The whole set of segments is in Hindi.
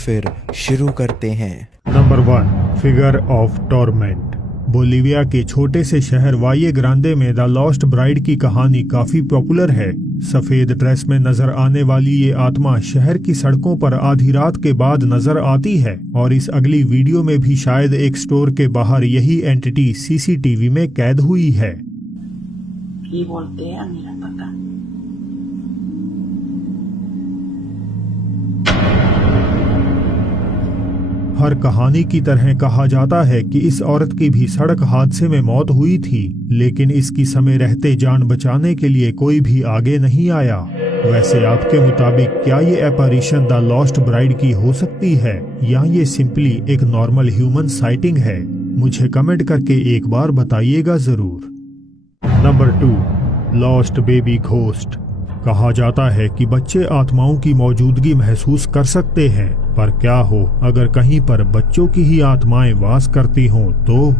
फिर शुरू करते हैं। Number 1, figure of torment. Bolivia के छोटे से शहर वाये ग्रांडे में द लॉस्ट ब्राइड की कहानी काफी पॉपुलर है। सफेद ड्रेस में नजर आने वाली ये आत्मा शहर की सड़कों पर आधी रात के बाद नजर आती है और इस अगली वीडियो में भी शायद एक स्टोर के बाहर यही एंटिटी सीसीटीवी में कैद हुई है। Y voltea, mira para acá. हर कहानी की तरह कहा जाता है कि इस औरत की भी सड़क हादसे में मौत हुई थी, लेकिन इसकी समय रहते जान बचाने के लिए कोई भी आगे नहीं आया। वैसे आपके मुताबिक क्या ये एपैरिशन द लॉस्ट ब्राइड की हो सकती है या ये सिंपली एक नॉर्मल ह्यूमन साइटिंग है? मुझे कमेंट करके एक बार बताइएगा जरूर। Number 2, lost baby ghost. कहा जाता है कि बच्चे आत्माओं की मौजूदगी महसूस कर सकते हैं, पर क्या हो अगर कहीं पर बच्चों की ही आत्माएं वास करती हों तो?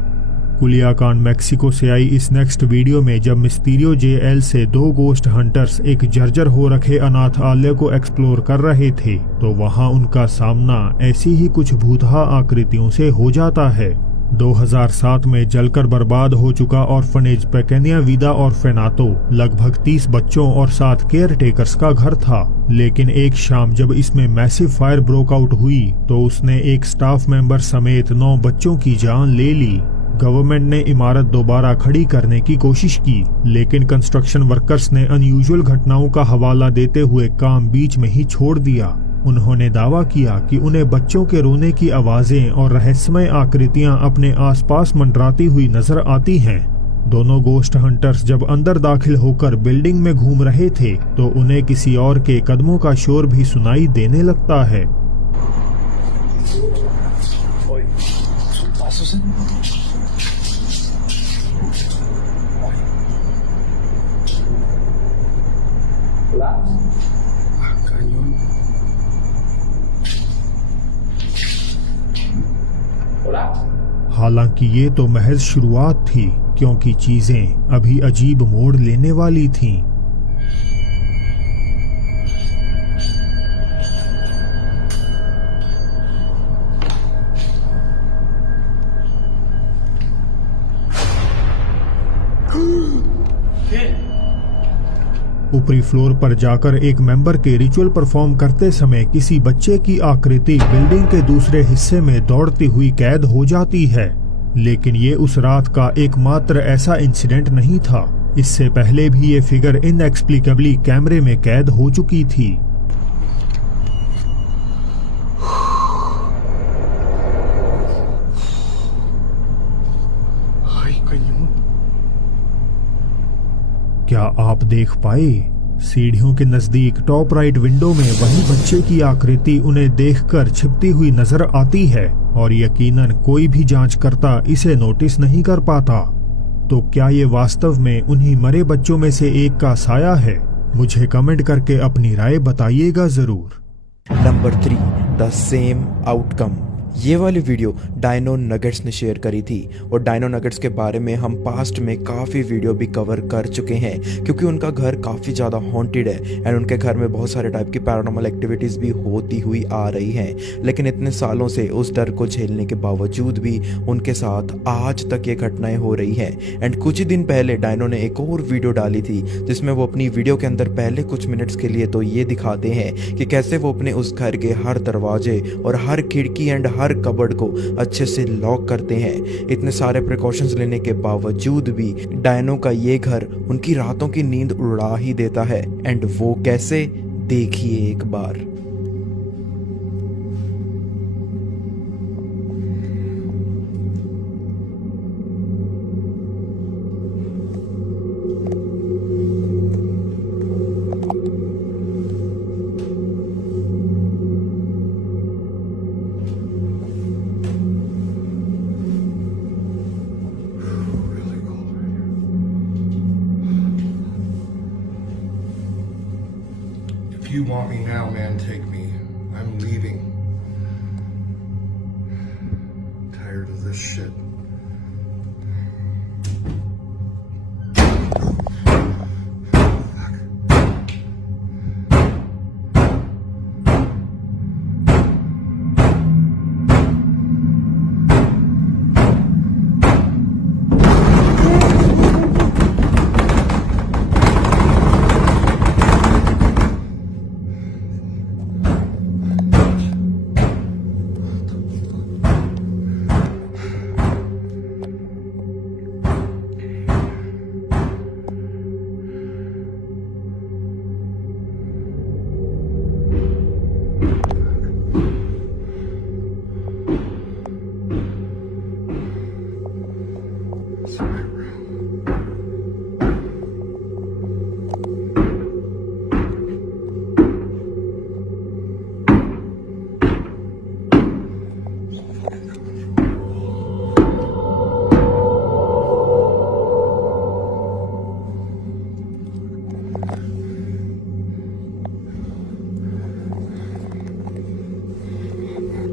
कुलियाकान मैक्सिको से आई इस नेक्स्ट वीडियो में जब मिस्टीरियो जेएल से 2 गोस्ट हंटर्स एक जर्जर हो रखे अनाथालय को एक्सप्लोर कर रहे थे तो वहां उनका सामना ऐसी ही कुछ भूतहा आकृतियों से हो जाता है। 2007 में जलकर बर्बाद हो चुका ऑर्फनेज पेकेनिया विदा ऑर्फेनातो लगभग 30 बच्चों और 7 केयर टेकर्स का घर था, लेकिन एक शाम जब इसमें मैसिव फायर ब्रोक आउट हुई तो उसने एक स्टाफ मेंबर समेत 9 बच्चों की जान ले ली। गवर्नमेंट ने इमारत दोबारा खड़ी करने की कोशिश की, लेकिन कंस्ट्रक्शन वर्कर्स ने अनयूजुअल घटनाओं का हवाला देते हुए काम बीच में ही छोड़ दिया। उन्होंने दावा किया कि उन्हें बच्चों के रोने की आवाजें और रहस्यमय आकृतियां अपने आसपास मंडराती हुई नजर आती हैं। दोनों गोस्ट हंटर्स जब अंदर दाखिल होकर बिल्डिंग में घूम रहे थे तो उन्हें किसी और के कदमों का शोर भी सुनाई देने लगता है। हालांकि ये तो महज शुरुआत थी, क्योंकि चीजें अभी अजीब मोड़ लेने वाली थीं। ऊपरी फ्लोर पर जाकर एक मेंबर के रिचुअल परफॉर्म करते समय किसी बच्चे की आकृति बिल्डिंग के दूसरे हिस्से में दौड़ती हुई कैद हो जाती है, लेकिन ये उस रात का एकमात्र ऐसा इंसिडेंट नहीं था। इससे पहले भी ये फिगर इनएक्सप्लिकेबली कैमरे में कैद हो चुकी थी। क्या आप देख पाए? सीढ़ियों के नजदीक टॉप राइट विंडो में वही बच्चे की आकृति उन्हें देखकर छिपती हुई नजर आती है और यकीनन कोई भी जांचकर्ता इसे नोटिस नहीं कर पाता। तो क्या ये वास्तव में उन्हीं मरे बच्चों में से एक का साया है? मुझे कमेंट करके अपनी राय बताइएगा जरूर। Number 3, the same outcome. ये वाली वीडियो डायनो नगेट्स ने शेयर करी थी और डायनो नगेट्स के बारे में हम पास्ट में काफ़ी वीडियो भी कवर कर चुके हैं, क्योंकि उनका घर काफ़ी ज़्यादा हॉन्टेड है एंड उनके घर में बहुत सारे टाइप की पैरानॉर्मल एक्टिविटीज़ भी होती हुई आ रही हैं। लेकिन इतने सालों से उस डर को झेलने के बावजूद भी उनके साथ आज तक ये घटनाएं हो रही हैं। एंड कुछ ही दिन पहले डायनो ने एक और वीडियो डाली थी जिसमें वो अपनी वीडियो के अंदर पहले कुछ मिनट्स के लिए तो ये दिखाते हैं कि कैसे वो अपने उस घर के हर दरवाजे और हर खिड़की एंड हर कबर्ड को अच्छे से लॉक करते हैं। इतने सारे प्रिकॉशंस लेने के बावजूद भी डायनो का ये घर उनकी रातों की नींद उड़ा ही देता है। एंड वो कैसे, देखिए एक बार। If you want me now, man, take me. I'm leaving. Tired of this shit. Fuck.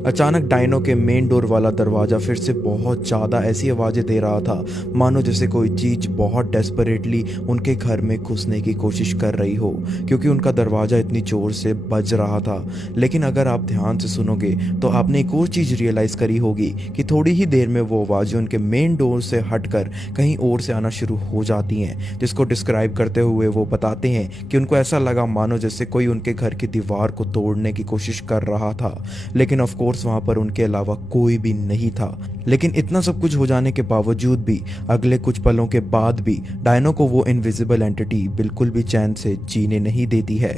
अचानक डायनो के मेन डोर वाला दरवाजा फिर से बहुत ज़्यादा ऐसी आवाज़ें दे रहा था मानो जैसे कोई चीज़ बहुत डेस्परेटली उनके घर में घुसने की कोशिश कर रही हो, क्योंकि उनका दरवाज़ा इतनी ज़ोर से बज रहा था। लेकिन अगर आप ध्यान से सुनोगे तो आपने एक और चीज़ रियलाइज़ करी होगी कि थोड़ी ही देर में वो आवाज़ें उनके मेन डोर से हटकर कहीं और से आना शुरू हो जाती हैं, जिसको डिस्क्राइब करते हुए वो बताते हैं कि उनको ऐसा लगा मानो जैसे कोई उनके घर की दीवार को तोड़ने की कोशिश कर रहा था। लेकिन ऑफ कोर्स वहाँ पर उनके अलावा कोई भी नहीं था। लेकिन इतना सब कुछ हो जाने के बावजूद भी अगले कुछ पलों के बाद भी डायनो को वो इनविजिबल एंटिटी बिल्कुल भी चैन से जीने नहीं देती है।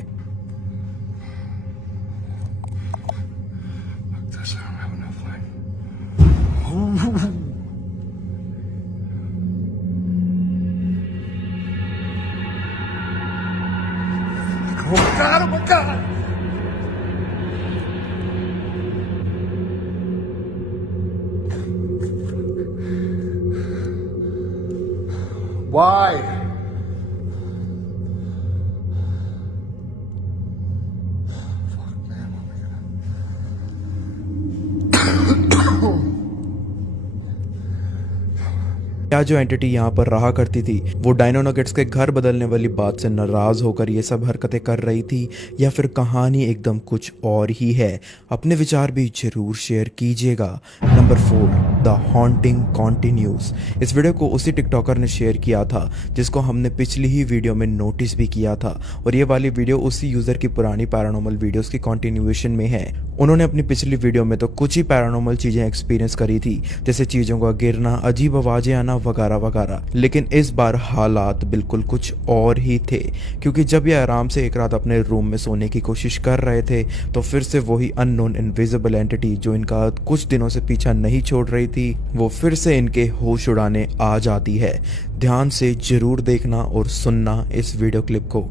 This, I don't have enough light. Oh God! Oh my God! Why? Fuck, man. Oh my God. क्या जो एंटिटी यहाँ पर रहा करती थी वो डायनो नगेट्स के घर बदलने वाली बात से नाराज होकर ये सब हरकतें कर रही थी, या फिर कहानी एकदम कुछ और ही है? अपने विचार भी जरूर शेयर कीजिएगा। Number 4, the haunting continues. इस वीडियो को उसी टिकटॉकर ने शेयर किया था जिसको हमने पिछली ही वीडियो में नोटिस भी किया था, और ये वाली वीडियो उसी यूजर की पुरानी पैरानॉर्मल वीडियोस की कॉन्टिन्यूएशन में है। उन्होंने अपनी पिछली वीडियो में तो कुछ ही पैरानॉर्मल चीजें एक्सपीरियंस करी थी, जैसे चीजों का गिरना, अजीब आवाजें आना वगैरह वगैरह। लेकिन इस बार हालात बिल्कुल कुछ और ही थे, क्योंकि जब ये आराम से एक रात अपने रूम में सोने की कोशिश कर रहे थे तो फिर से वही अननोन इनविजिबल एंटिटी जो इनका कुछ दिनों से पीछा नहीं छोड़ रही थी वो फिर से इनके होश उड़ाने आ जाती है। ध्यान से जरूर देखना और सुनना इस वीडियो क्लिप को।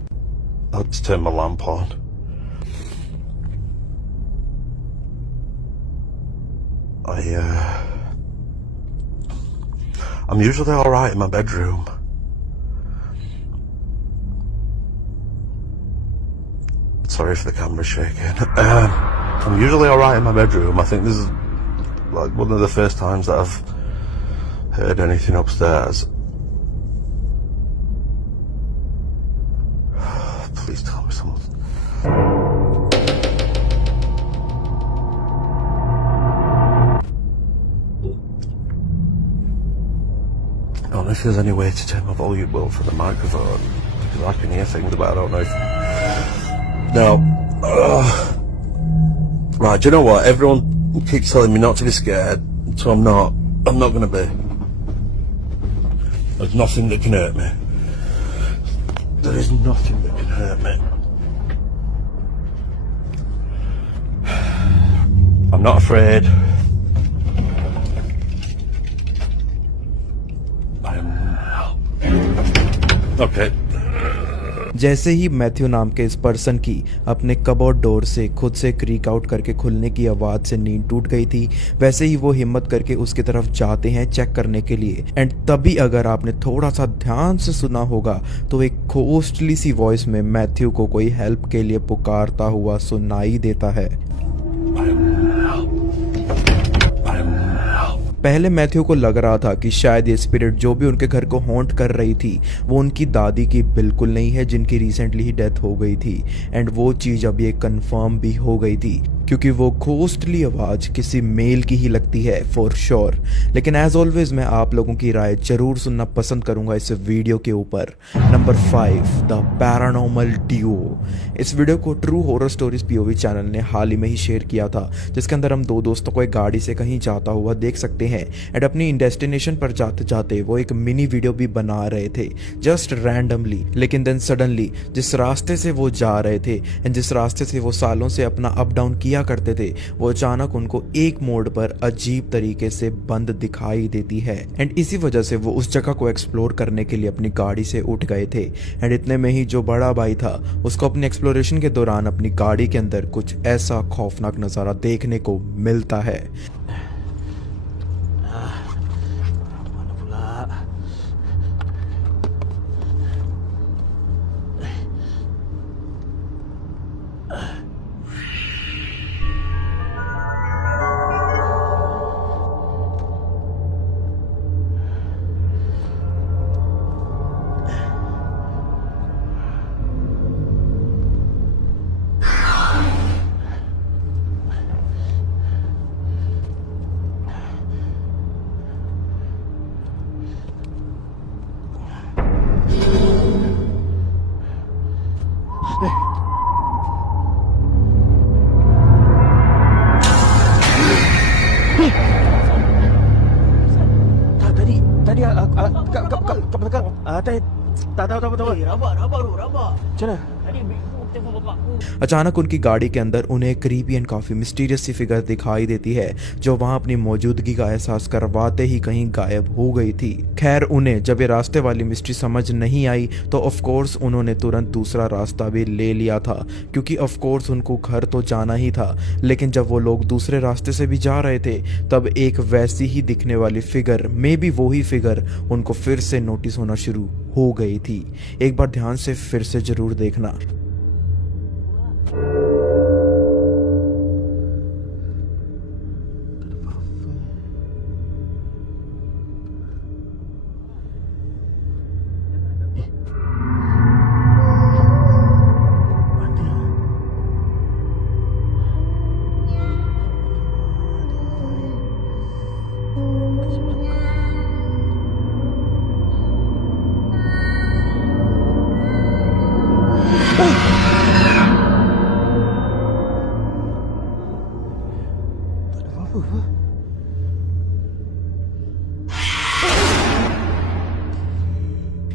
Let's turn my lamp on. I'm usually alright in my bedroom. Sorry if the camera's shaking. I'm usually alright in my bedroom. I think this is like one of the first times that I've heard anything upstairs. Please tell me someone's... I don't know if there's any way to turn my volume up for the microphone, because I can hear things, but I don't know if... No. Right, do you know what? Everyone keeps telling me not to be scared, so I'm not. I'm not gonna be. There's nothing that can hurt me. There is nothing that can hurt me. I'm not afraid. Okay. जैसे ही मैथ्यू नाम के इस पर्सन की अपने कबोर्ड डोर से खुद से क्रीक आउट करके खुलने की आवाज़ से नींद टूट गई थी, वैसे ही वो हिम्मत करके उसकी तरफ जाते हैं चेक करने के लिए। एंड तभी अगर आपने थोड़ा सा ध्यान से सुना होगा तो एक घोस्टली सी वॉइस में मैथ्यू को कोई हेल्प के लिए पुकारता हुआ सुनाई देता है। पहले मैथ्यू को लग रहा था कि शायद ये स्पिरिट जो भी उनके घर को हॉन्ट कर रही थी वो उनकी दादी की बिल्कुल नहीं है, जिनकी रिसेंटली ही डेथ हो गई थी। एंड वो चीज़ अब ये कंफर्म भी हो गई थी, क्योंकि वो घोस्टली आवाज़ किसी मेल की ही लगती है फॉर श्योर। लेकिन एज ऑलवेज मैं आप लोगों की राय जरूर सुनना पसंद करूंगा इस वीडियो के ऊपर। Number 5, the paranormal duo. इस वीडियो को true horror stories POV channel ने हाल ही में ही शेयर किया था, जिसके अंदर हम दो दोस्तों को एक गाड़ी से कहीं जाता हुआ देख सकते हैं। एंड अपनी डेस्टिनेशन पर जाते जाते वो एक मिनी वीडियो भी बना रहे थे जस्ट रैंडमली। लेकिन देन सडनली जिस रास्ते से वो जा रहे थे एंड जिस रास्ते से वो सालों से अपना अप डाउन किया करते थे, वो अचानक उनको एक मोड़ पर अजीब तरीके से बंद दिखाई देती है। एंड इसी वजह से वो उस जगह को एक्सप्लोर करने के लिए अपनी गाड़ी से उठ गए थे। एंड इतने में ही जो बड़ा भाई था उसको अपने एक्सप्लोरेशन के दौरान अपनी गाड़ी के अंदर कुछ ऐसा खौफनाक नज़ारा देखने को मिलता है। अचानक उनकी गाड़ी के अंदर उन्हें क्रीपी एंड काफी मिस्टीरियस सी फिगर दिखाई देती है जो वहां अपनी मौजूदगी का एहसास करवाते ही कहीं गायब हो गई थी। खैर उन्हें जब ये रास्ते वाली मिस्ट्री समझ नहीं आई तो ऑफ कोर्स उन्होंने तुरंत दूसरा रास्ता भी ले लिया था, क्योंकि ऑफ कोर्स उनको घर तो जाना ही था। लेकिन जब वो लोग दूसरे रास्ते से भी जा रहे थे तब एक वैसी ही दिखने वाली फिगर, मे बी वो ही फिगर उनको फिर से नोटिस होना शुरू हो गई थी। एक बार ध्यान से फिर से जरूर देखना।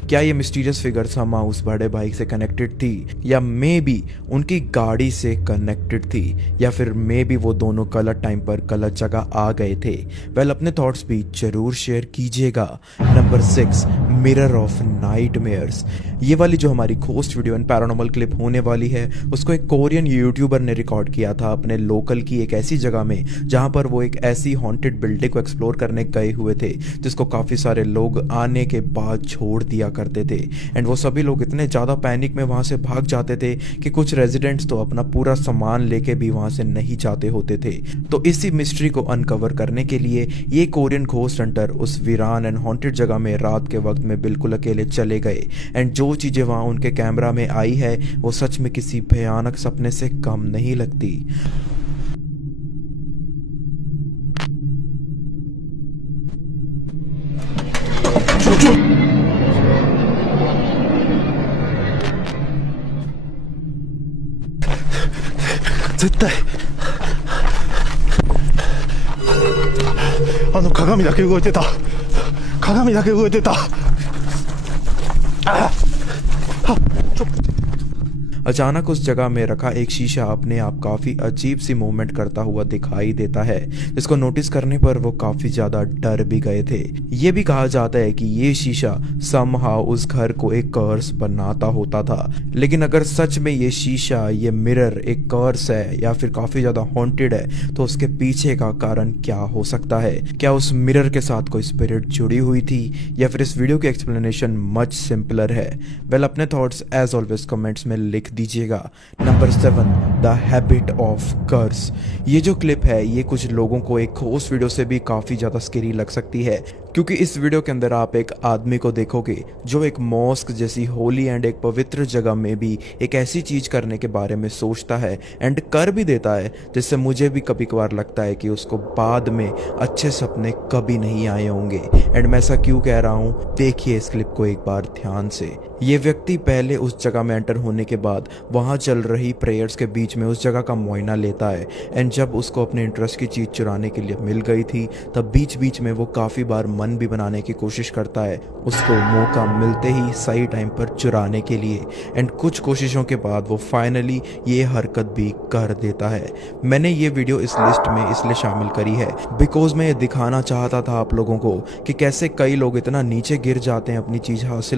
क्या ये मिस्टीरियस फिगर समा उस बड़े भाई से कनेक्टेड थी, या मे बी उनकी गाड़ी से कनेक्टेड थी, या फिर मे बी वो दोनों गलत टाइम पर गलत जगह आ गए थे। वेल अपने थॉट्स भी जरूर शेयर कीजिएगा। Number 6, mirror of nightmares. ये वाली जो हमारी ghost video and paranormal clip होने वाली है उसको एक कोरियन यूट्यूबर ने रिकॉर्ड किया था अपने लोकल की एक ऐसी जगह में जहां पर वो एक ऐसी हॉन्टेड बिल्डिंग को एक्सप्लोर करने गए हुए थे जिसको काफी सारे लोग आने के बाद छोड़ दिया करते थे। एंड वो सभी लोग इतने ज़्यादा पैनिक में वहाँ से भाग जाते थे कि कुछ रेजिडेंट्स तो अपना पूरा सामान लेके भी वहाँ से नहीं जाते होते थे। तो इसी मिस्ट्री को अनकवर करने के लिए ये कोरियन घोस्ट हंटर उस वीरान एंड हॉन्टेड जगह में रात के वक्त में बिल्कुल अकेले चले गए। एंड जो चीज़ें वहाँ उनके कैमरा में आई है वो सच में किसी भयानक सपने से कम नहीं लगती। अचानक उस जगह में रखा एक शीशा अपने आप काफी अजीब सी मूवमेंट करता हुआ दिखाई देता है, जिसको नोटिस करने पर वो काफी ज्यादा डर भी गए थे। ये भी कहा जाता है कि ये शीशा समहाउ उस घर को एक कर्स बनाता होता था। लेकिन अगर सच में ये शीशा, ये मिरर एक कर्स है या फिर काफी ज्यादा हॉन्टेड है तो उसके पीछे का कारण क्या हो सकता है? क्या उस मिरर के साथ कोई स्पिरिट जुड़ी हुई थी या फिर इस वीडियो की एक्सप्लेनेशन मच सिंपलर है? वेल अपने थॉट्स एज ऑलवेज कमेंट्स में लिख दीजिएगा। Number 7, the habit of curse. ये जो क्लिप है ये कुछ लोगों को एक घोस्ट वीडियो से भी काफी ज्यादा स्केरी लग सकती है, क्योंकि इस वीडियो के अंदर आप एक आदमी को देखोगे जो एक मॉस्क जैसी होली एंड एक पवित्र जगह में भी एक ऐसी चीज करने के बारे में सोचता है एंड कर भी देता है, जिससे मुझे भी कभी कभार लगता है कि उसको बाद में अच्छे सपने कभी नहीं आए होंगे। एंड मैं ऐसा क्यों कह रहा हूँ, देखिए इस क्लिप को एक बार ध्यान से। ये व्यक्ति पहले उस जगह में एंटर होने के बाद वहाँ चल रही प्रेयर्स के बीच में उस जगह का मुआयना लेता है। एंड जब उसको अपने इंटरेस्ट की चीज़ चुराने के लिए मिल गई थी तब बीच बीच में वो काफ़ी बार मन भी बनाने की कोशिश करता है, उसको मौका मिलते ही सही टाइम पर चुराने के लिए। एंड कुछ कोशिशों के बाद वो फाइनली ये हरकत भी कर देता है। मैंने ये वीडियो इस लिस्ट में इसलिए शामिल करी है बिकॉज मैं ये दिखाना चाहता था आप लोगों को कि कैसे कई लोग इतना नीचे गिर जाते हैं अपनी चीज़ हासिल